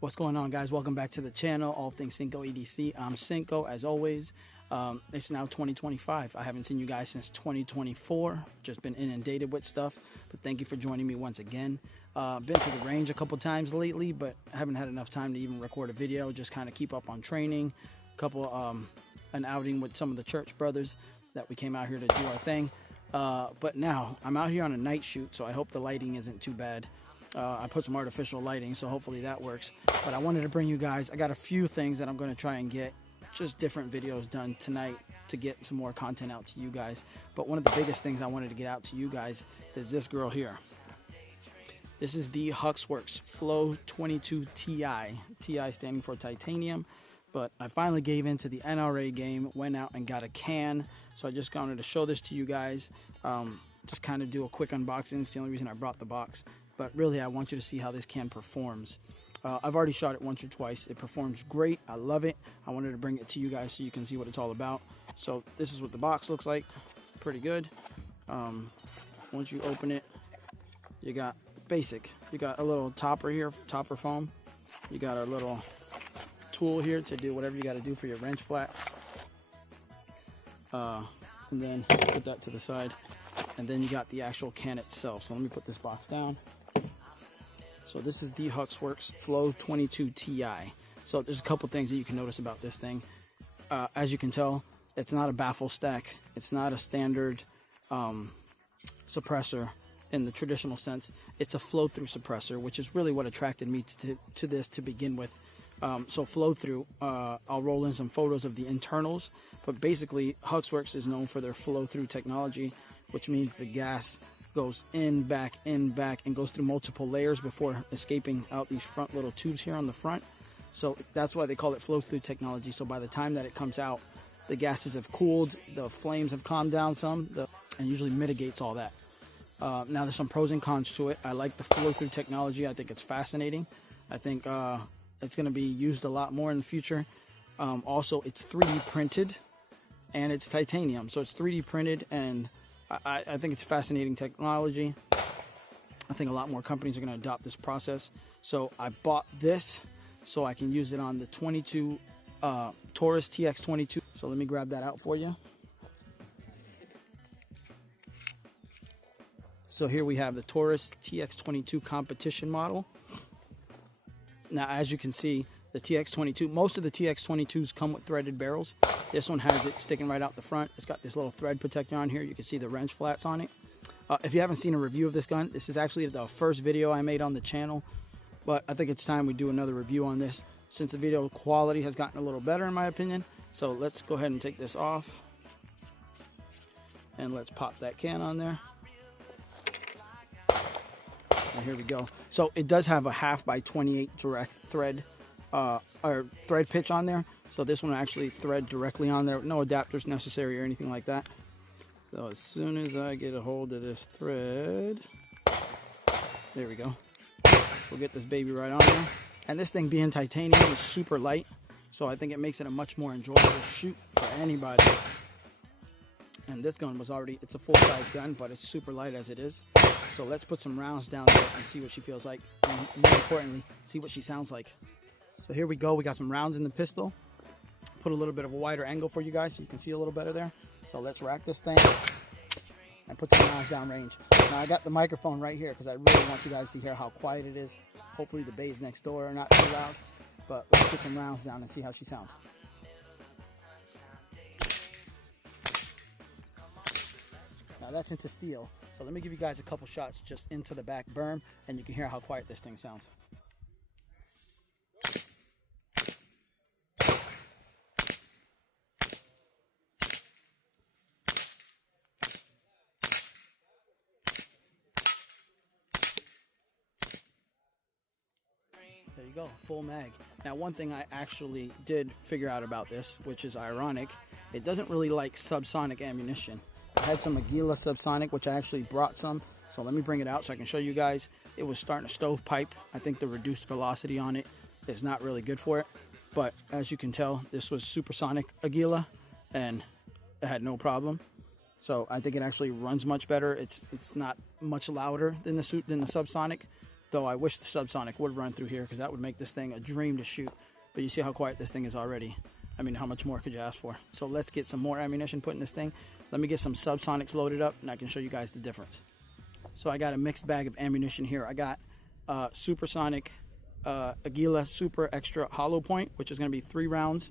What's going on, guys? Welcome back to the channel, All Things Cinco EDC. I'm Cinco, as always. It's now 2025. I haven't seen you guys since 2024. Just been inundated with stuff, but thank you for joining me once again. Been to the range a couple times lately, but I haven't had enough time to even record a video. Just kind of keep up on training. An outing with some of the church brothers that we came out here to do our thing. But now I'm out here on a night shoot, so I hope the lighting isn't too bad. I put some artificial lighting, so hopefully that works. But I wanted to bring you guys, I got a few things that I'm going to try and get just different videos done tonight to get some more content out to you guys. But one of the biggest things I wanted to get out to you guys is this girl here. This is the HUXWRX FLOW 22 Ti. Ti standing for titanium. But I finally gave in to the NRA game, went out and got a can. So I just wanted to show this to you guys. Just kind of do a quick unboxing. It's the only reason I brought the box. But really, I want you to see how this can performs. I've already shot it once or twice. It performs great. I love it. I wanted to bring it to you guys so you can see what it's all about. So this is what the box looks like. Pretty good. Once you open it, you got basic. You got a little topper here, topper foam. You got a little tool here to do whatever you got to do for your wrench flats. And then put that to the side. And then you got the actual can itself. So let me put this box down. So this is the HUXWRX FLOW 22 Ti. So there's a couple things that you can notice about this thing. As you can tell, it's not a baffle stack. It's not a standard suppressor in the traditional sense. It's a flow-through suppressor, which is really what attracted me to this to begin with. So flow-through, I'll roll in some photos of the internals, but basically HUXWRX is known for their flow-through technology, which means the gas goes in, back, and goes through multiple layers before escaping out these front little tubes here on the front. So that's why they call it flow-through technology. So by the time that it comes out, the gases have cooled, the flames have calmed down some, and usually mitigates all that. Now there's some pros and cons to it. I like the flow-through technology. I think it's fascinating. I think it's going to be used a lot more in the future. Also, it's 3D printed and it's titanium. So it's 3D printed, and I think it's fascinating technology. I think a lot more companies are going to adopt this process. So I bought this so I can use it on the Taurus TX22. So let me grab that out for you. So here we have the Taurus TX22 competition model. Now, as you can see, the TX22, most of the TX22s come with threaded barrels. This one has it sticking right out the front. It's got this little thread protector on here. You can see the wrench flats on it. If you haven't seen a review of this gun, this is actually the first video I made on the channel. But I think it's time we do another review on this, since the video quality has gotten a little better in my opinion. So let's go ahead and take this off. And let's pop that can on there. And here we go. So it does have a 1/2x28 direct thread or thread pitch on there. So this one actually thread directly on there. No adapters necessary or anything like that. So as soon as I get a hold of this thread, there we go. We'll get this baby right on there. And this thing being titanium is super light. So I think it makes it a much more enjoyable shoot for anybody. And this gun was already, it's a full-size gun, but it's super light as it is. So let's put some rounds down there and see what she feels like. And more importantly, see what she sounds like. So here we go. We got some rounds in the pistol. Put a little bit of a wider angle for you guys so you can see a little better there. So let's rack this thing and put some rounds down range. Now I got the microphone right here because I really want you guys to hear how quiet it is. Hopefully the bays next door are not too loud. But let's put some rounds down and see how she sounds. Now that's into steel. So let me give you guys a couple shots just into the back berm, and you can hear how quiet this thing sounds. There you go, full mag. Now one thing I actually did figure out about this, which is ironic, it doesn't really like subsonic ammunition. I had some Aguila subsonic, which I actually brought some. So let me bring it out so I can show you guys. It was starting to stovepipe. I think the reduced velocity on it is not really good for it. But as you can tell, this was supersonic Aguila, and it had no problem. So I think it actually runs much better. It's not much louder than the subsonic. Though I wish the subsonic would run through here, because that would make this thing a dream to shoot. But you see how quiet this thing is already. I mean, how much more could you ask for? So let's get some more ammunition put in this thing. Let me get some subsonics loaded up, and I can show you guys the difference. So I got a mixed bag of ammunition here. I got supersonic Aguila Super Extra Hollow Point, which is going to be 3 rounds,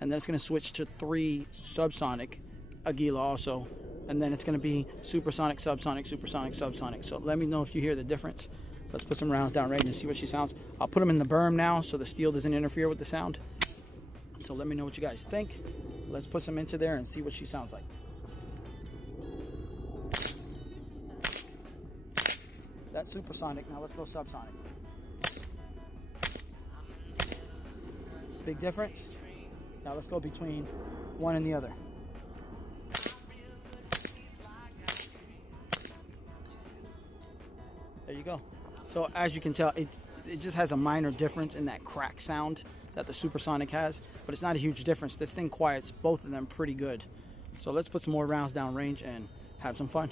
and then it's going to switch to 3 subsonic Aguila also, and then it's going to be supersonic, subsonic, supersonic, subsonic. So let me know if you hear the difference. Let's put some rounds down range and see what she sounds. I'll put them in the berm now so the steel doesn't interfere with the sound. So let me know what you guys think. Let's put some into there and see what she sounds like. That's supersonic. Now let's go subsonic. Big difference. Now let's go between one and the other. There you go. So as you can tell, it just has a minor difference in that crack sound that the supersonic has, but it's not a huge difference. This thing quiets both of them pretty good. So let's put some more rounds down range and have some fun.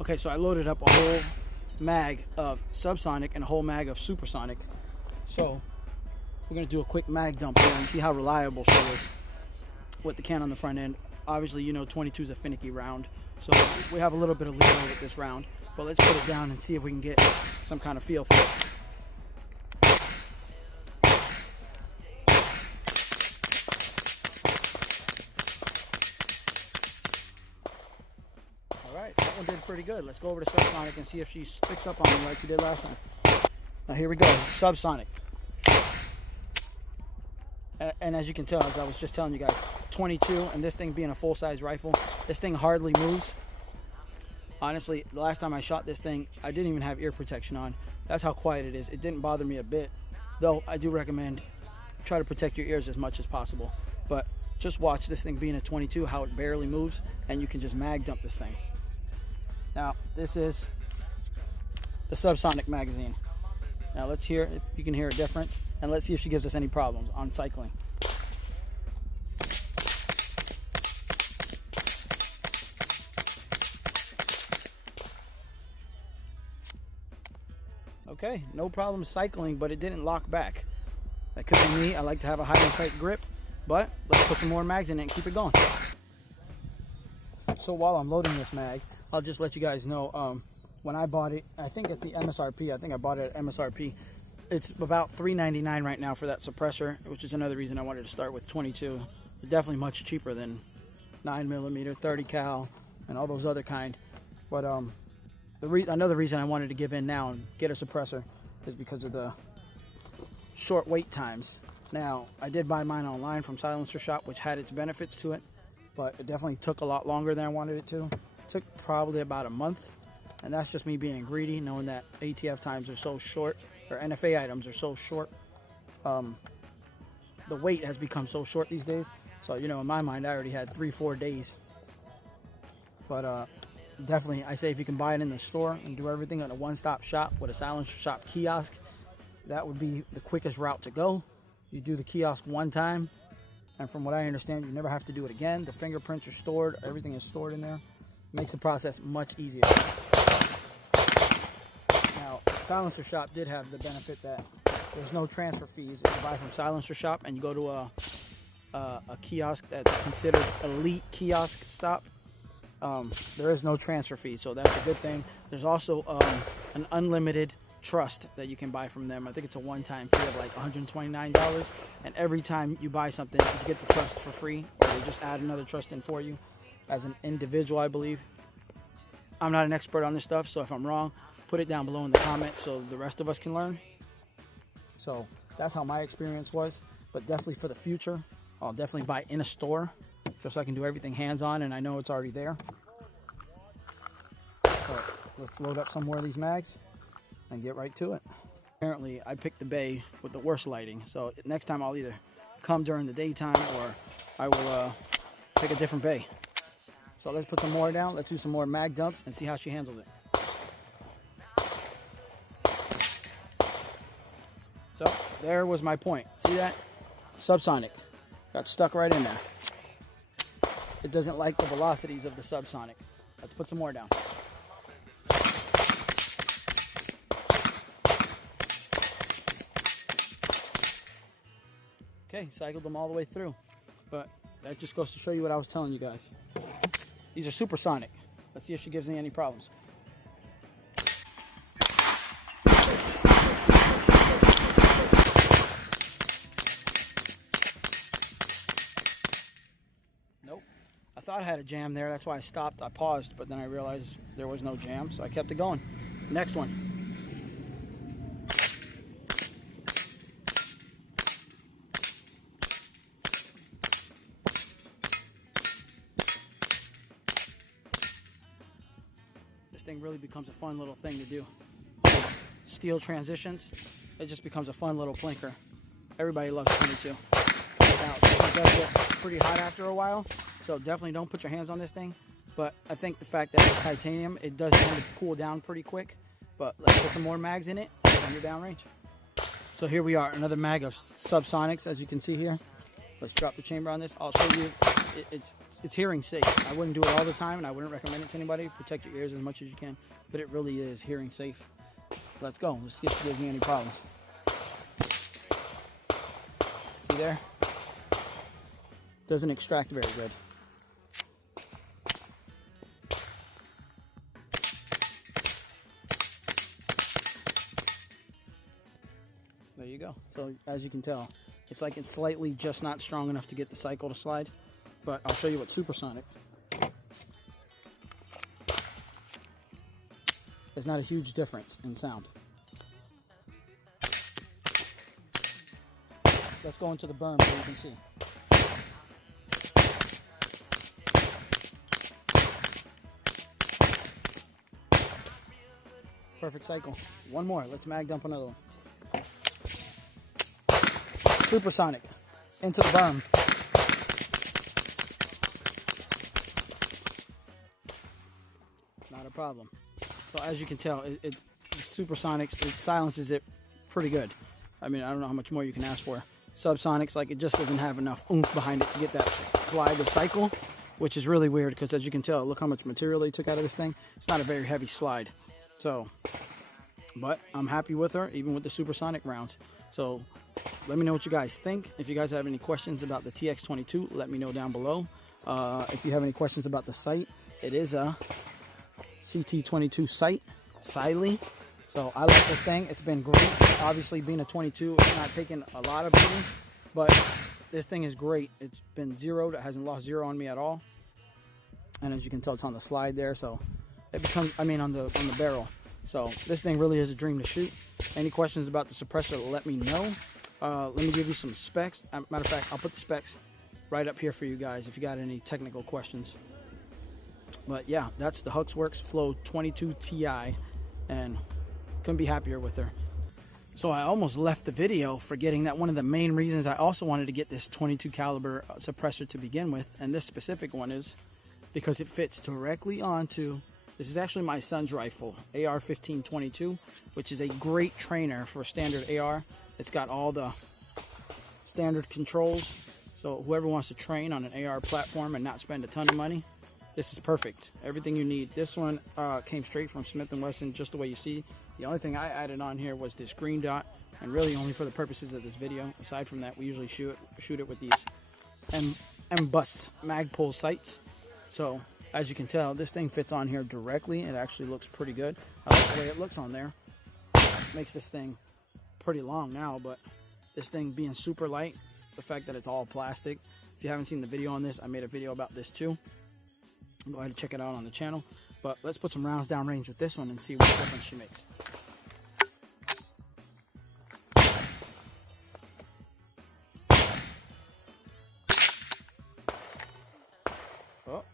Okay, so I loaded up a whole mag of subsonic and a whole mag of supersonic. So we're gonna do a quick mag dump here and see how reliable she is with the can on the front end. Obviously, you know 22 is a finicky round, so we have a little bit of leeway with this round, but let's put it down and see if we can get some kind of feel for it. Alright, that one did pretty good. Let's go over to subsonic and see if she sticks up on me like she did last time. Now here we go, subsonic. And as you can tell, as I was just telling you guys, 22 and this thing being a full-size rifle, this thing hardly moves. Honestly, the last time I shot this thing, I didn't even have ear protection on. That's how quiet it is. It didn't bother me a bit, though I do recommend try to protect your ears as much as possible. But just watch this thing being a 22, how it barely moves, and you can just mag dump this thing. Now, this is the subsonic magazine. Now let's hear if you can hear a difference, and let's see if she gives us any problems on cycling. Okay, no problem cycling, but it didn't lock back. That could be me. I like to have a high and tight grip, but let's put some more mags in it and keep it going. So while I'm loading this mag, I'll just let you guys know, when I bought it, I think at the MSRP, I think I bought it at MSRP, it's about $3.99 right now for that suppressor, which is another reason I wanted to start with 22. Definitely much cheaper than 9mm, 30 cal, and all those other kind. But another reason I wanted to give in now and get a suppressor is because of the short wait times. Now, I did buy mine online from Silencer Shop, which had its benefits to it, but it definitely took a lot longer than I wanted it to. It took probably about a month. And that's just me being greedy, knowing that ATF times are so short, or NFA items are so short. The wait has become so short these days. So, you know, in my mind, I already had 3-4 days. But definitely, I say if you can buy it in the store and do everything at a one-stop shop with a Silencer Shop kiosk, that would be the quickest route to go. You do the kiosk one time, and from what I understand, you never have to do it again. The fingerprints are stored, everything is stored in there. Makes the process much easier. Now, Silencer Shop did have the benefit that there's no transfer fees if you buy from Silencer Shop and you go to a kiosk that's considered elite kiosk stop. There is no transfer fee, so that's a good thing. There's also an unlimited trust that you can buy from them. I think it's a one-time fee of like $129, and every time you buy something, you get the trust for free, or they just add another trust in for you as an individual, I believe. I'm not an expert on this stuff, so if I'm wrong, put it down below in the comments so the rest of us can learn. So that's how my experience was, but definitely for the future, I'll definitely buy in a store just so I can do everything hands-on, and I know it's already there. So let's load up some more of these mags and get right to it. Apparently, I picked the bay with the worst lighting, so next time I'll either come during the daytime or I will pick a different bay. So let's put some more down. Let's do some more mag dumps and see how she handles it. So there was my point. See that? Subsonic. Got stuck right in there. It doesn't like the velocities of the subsonic. Let's put some more down. Okay, cycled them all the way through. But that just goes to show you what I was telling you guys. These are supersonic. Let's see if she gives me any problems. Nope. I thought I had a jam there. That's why I stopped. I paused, but then I realized there was no jam, so I kept it going. Next one. This thing really becomes a fun little thing to do. Steel transitions, it just becomes a fun little plinker. Everybody loves 22. Now, it does get pretty hot after a while, so definitely don't put your hands on this thing. But I think the fact that it's titanium, it does tend to cool down pretty quick. But let's put some more mags in it and you're downrange. So here we are, another mag of subsonics, as you can see here. Let's drop the chamber on this. I'll show you. It's hearing safe. I wouldn't do it all the time, and I wouldn't recommend it to anybody. Protect your ears as much as you can, but it really is hearing safe. Let's go. Let's see if it gives me any problems. See there? Doesn't extract very good. There you go. So as you can tell, it's like it's slightly just not strong enough to get the cycle to slide. But I'll show you what supersonic. There's not a huge difference in sound. Let's go into the berm so you can see. Perfect cycle. One more. Let's mag dump another one. Supersonic. Into the berm. Not a problem. So as you can tell, it's supersonics. It silences it pretty good. I mean, I don't know how much more you can ask for. Subsonics, like, it just doesn't have enough oomph behind it to get that slide to cycle, which is really weird because as you can tell, look how much material they took out of this thing. It's not a very heavy slide. So, but I'm happy with her, even with the supersonic rounds. So let me know what you guys think. If you guys have any questions about the TX22, let me know down below. If you have any questions about the sight, it is a CT22 sight, Siley. So I like this thing. It's been great. Obviously, being a 22, it's not taking a lot of beating, but this thing is great. It's been zeroed. It hasn't lost zero on me at all. And as you can tell, it's on the slide there. So it becomes, I mean, on the barrel. So this thing really is a dream to shoot. Any questions about the suppressor, let me know. Let me give you some specs. Matter of fact, I'll put the specs right up here for you guys if you got any technical questions. But yeah, that's the HUXWRX FLOW 22 Ti, and couldn't be happier with her. So I almost left the video forgetting that one of the main reasons I also wanted to get this 22 caliber suppressor to begin with, and this specific one, is because it fits directly onto, this is actually my son's rifle, AR15-22, which is a great trainer for standard AR. It's got all the standard controls, so whoever wants to train on an AR platform and not spend a ton of money, this is perfect. Everything you need. This one came straight from SMITH and WESSON, just the way you see. The only thing I added on here was this green dot, and really only for the purposes of this video. Aside from that, we usually shoot it with these M-Bus Magpul sights. So as you can tell, this thing fits on here directly. It actually looks pretty good. I like the way it looks on there. Makes this thing pretty long now, but this thing being super light, the fact that it's all plastic. If you haven't seen the video on this, I made a video about this too. Go ahead and check it out on the channel. But let's put some rounds downrange with this one and see what difference she makes. Oh.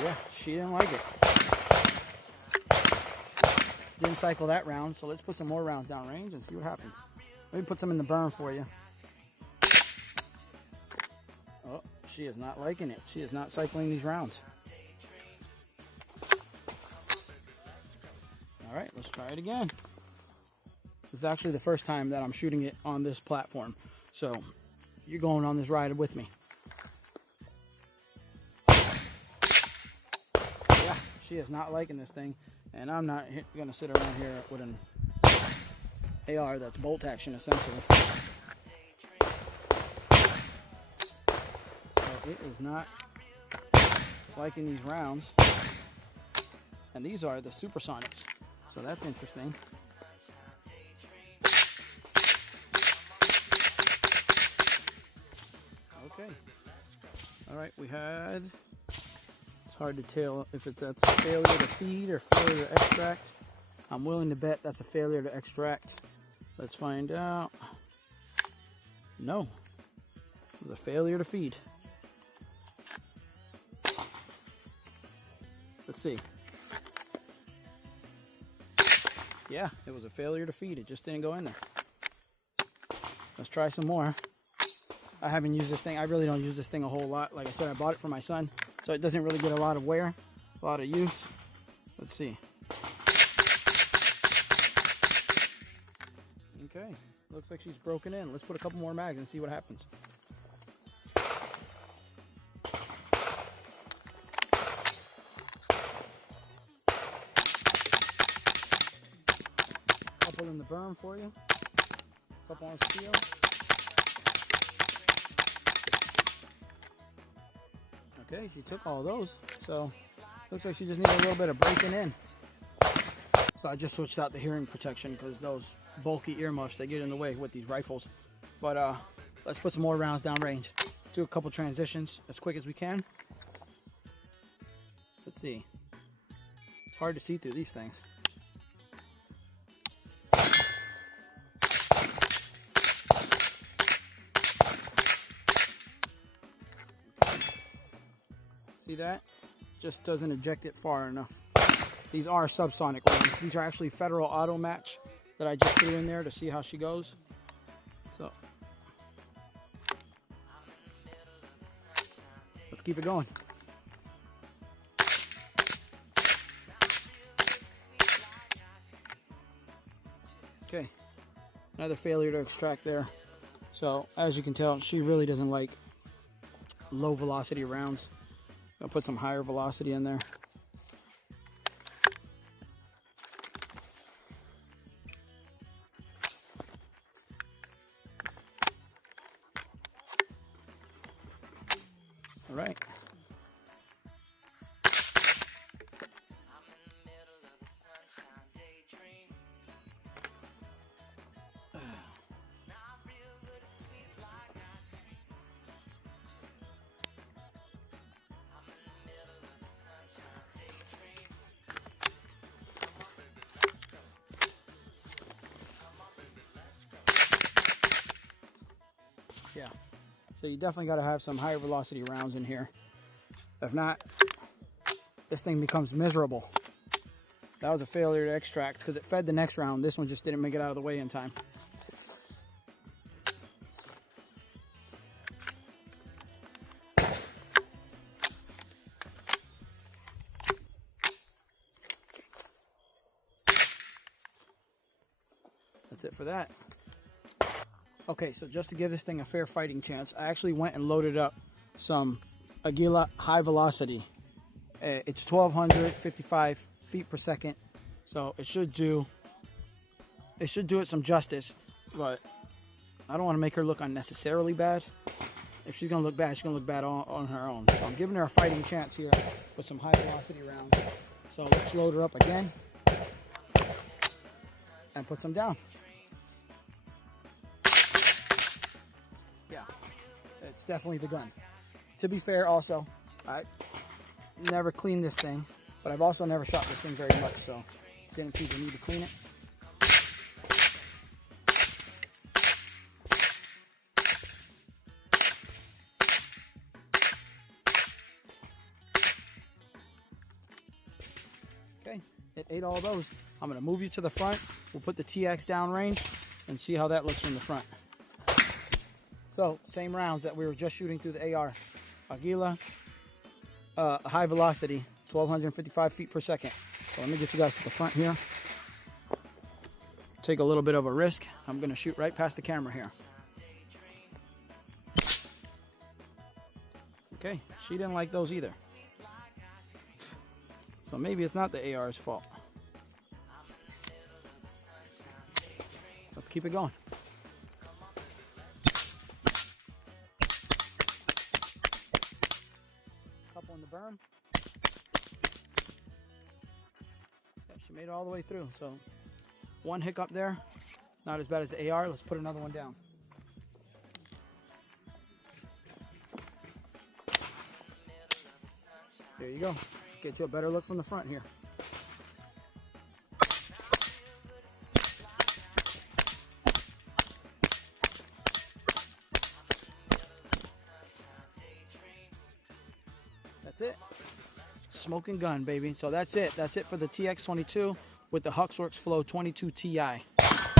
Yeah, she didn't like it. Didn't cycle that round, so let's put some more rounds downrange and see what happens. Let me put some in the berm for you. Oh, she is not liking it. She is not cycling these rounds. All All right, let's try it again. This is actually the first time that I'm shooting it on this platform, so you're going on this ride with me. Yeah, she is not liking this thing, and I'm not gonna sit around here with an AR that's bolt action essentially. So it is not liking these rounds, and these are the supersonics, so that's interesting. Okay, all right, we had, it's hard to tell if that's a failure to feed or failure to extract. I'm willing to bet that's a failure to extract. Let's find out. No, it was a failure to feed. Let's see. Yeah, it was a failure to feed. It just didn't go in there. Let's try some more. I haven't used this thing. I really don't use this thing a whole lot. Like I said, I bought it for my son, so it doesn't really get a lot of wear, a lot of use. Let's see. Okay, looks like she's broken in. Let's put a couple more mags and see what happens. Couple in the berm for you. Couple on steel. Okay, she took all those, so looks like she just needed a little bit of breaking in. So I just switched out the hearing protection because those bulky earmuffs, they get in the way with these rifles. But let's put some more rounds downrange. Do a couple transitions as quick as we can. Let's see. It's hard to see through these things. See that? Just doesn't eject it far enough. These are subsonic rounds. These are actually Federal Auto Match that I just threw in there to see how she goes. So let's keep it going. Okay, another failure to extract there. So as you can tell, she really doesn't like low velocity rounds. I'll put some higher velocity in there. All right. Yeah, so you definitely got to have some higher velocity rounds in here. If not, this thing becomes miserable. That was a failure to extract because it fed the next round. This one just didn't make it out of the way in time. That's it for that. Okay, so just to give this thing a fair fighting chance, I actually went and loaded up some Aguila high velocity. It's 1255 feet per second, so it should do it some justice, but I don't want to make her look unnecessarily bad. If she's gonna look bad, she's gonna look bad on her own. So I'm giving her a fighting chance here with some high velocity rounds. So let's load her up again and put some down. Yeah, it's definitely the gun. To be fair, also, I never cleaned this thing, but I've also never shot this thing very much, so didn't see the need to clean it. Okay, it ate all those. I'm gonna move you to the front. We'll put the TX downrange and see how that looks from the front. So, same rounds that we were just shooting through the AR. Aguila, high velocity, 1255 feet per second. So let me get you guys to the front here. take a little bit of a risk. I'm gonna shoot right past the camera here. Okay, she didn't like those either. So maybe it's not the AR's fault. Let's keep it going. Couple in the berm. Yeah, she made it all the way through. So one hiccup there. Not as bad as the AR. Let's put another one down. There you go. Get you a better look from the front here. That's it. Smoking gun, baby. So that's it. That's it for the TX22 with the HUXWRX FLOW 22 Ti.